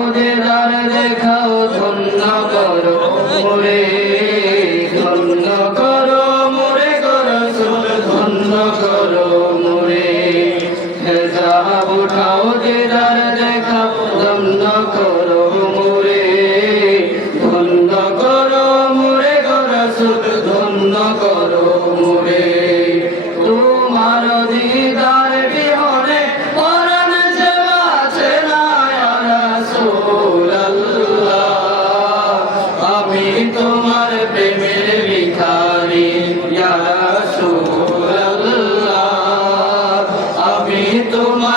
মোদেদার দেখাও ধন্য করো মোরে ধন্য করো মোরে করো ধন্য করো মোরে হেজাব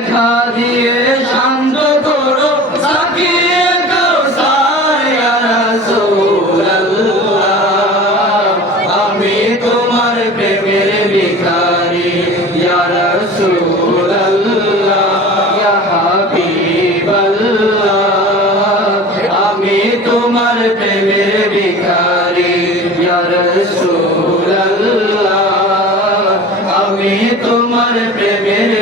দেখা দিয়ে শান্ত করো সাকিয়ে আমি তোমার প্রেমের ভিখারি ইয়ারা আমি তোমার প্রেমের ভিখারি ইয়ারা আমি তোমার প্রেমের